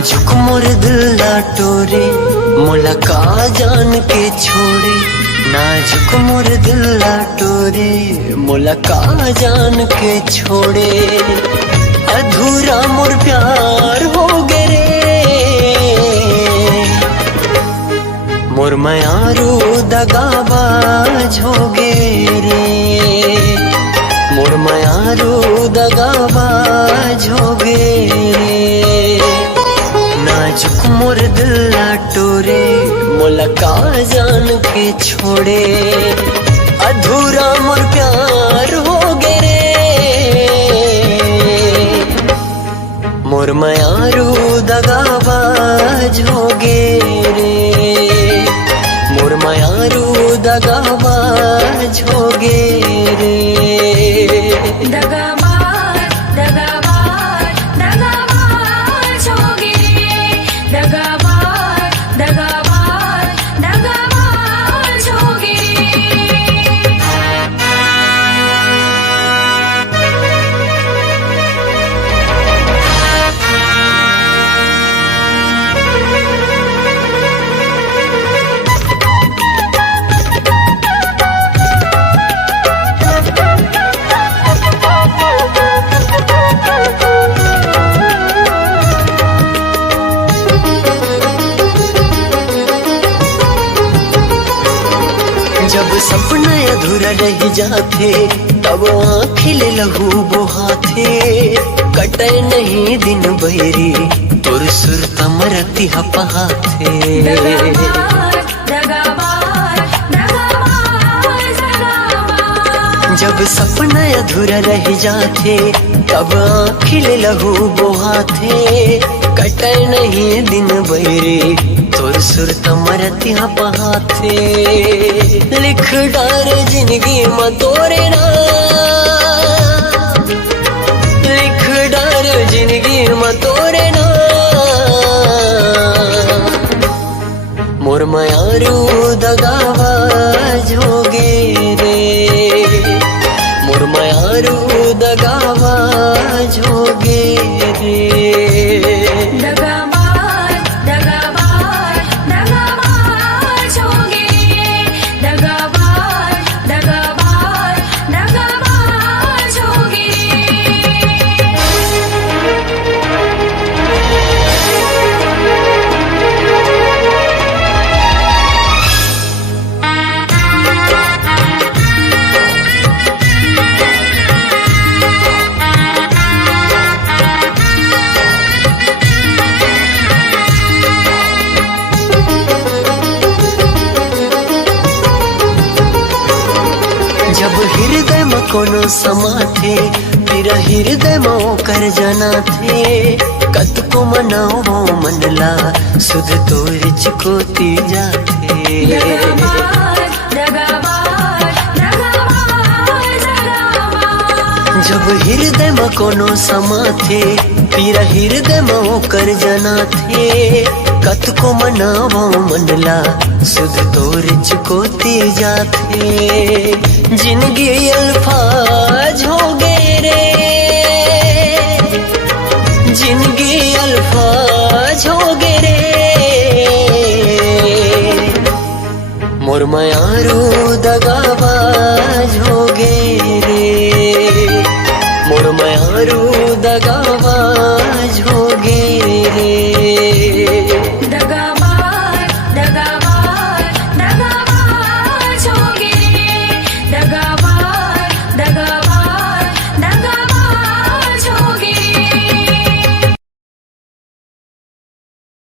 नाजुक मोर दिल टोरे मोला का जान के छोड़े। नाजुक मोर दिल टोरे मोला का जान के छोड़े। अधूरा मोर प्यार हो गे रे मोर मयारू दगाबाज हो गे रे। मोर मयारू दगाबाज हो गे रे। नाजुक मोर दिल टोरे मोला का जान के छोड़े। अधूरा मोर प्यार हो गे रे मोर मयारू दगाबाज हो गे रे। मोर मयारू दगाबाज हो गे रे। दगाबाज दगाबाज दगाबाज हो गे रे। दगाबाज दगाबाज दगाबाज हो गे रे। जब सपना अधूरा रह जाते तब आँखिल लहू बोहाते। कटे नहीं दिन बहरी तोर सुर तमरती हपाते। दगाबाज दगाबाज दगाबाज दगाबाज। जब सपना अधूरा रह जाते तब आँखिल लहू बोहाते। कटे नहीं दिन बहरी तोर सुर तमरती हपाते। लिख डार जिंदगी में तोरे नाम। लिख डार जिंदगी में तोरे नाम। मोर मयारू दगाबाज हो गे रे। मोर मयारू दगाबाज हो गे रे। दगाबाज दगाबाज दगाबाज हो गे रे। दगाबाज दगाबाज दगाबाज हो गे रे। जब हृदय में कोनो समाथे फिर हृदय में ओकर जाना थे। कत को मनाओ मनला सुध तोर चुकोती जाथे। दगाबाज दगाबाज दगाबाज दगाबाज। जब हृदय में कोनो समाथे फिर हृदय में ओकर जाना थे। कत को मनाओ मनला सुध तोर चुकोती जाथे। जिंदगी अल्फाज हो गे रे। जिंदगी अल्फाज हो गे रे मोर मयारू दगाबाज हो गे रे। मोर मयारू दगाबाज हो गे रे।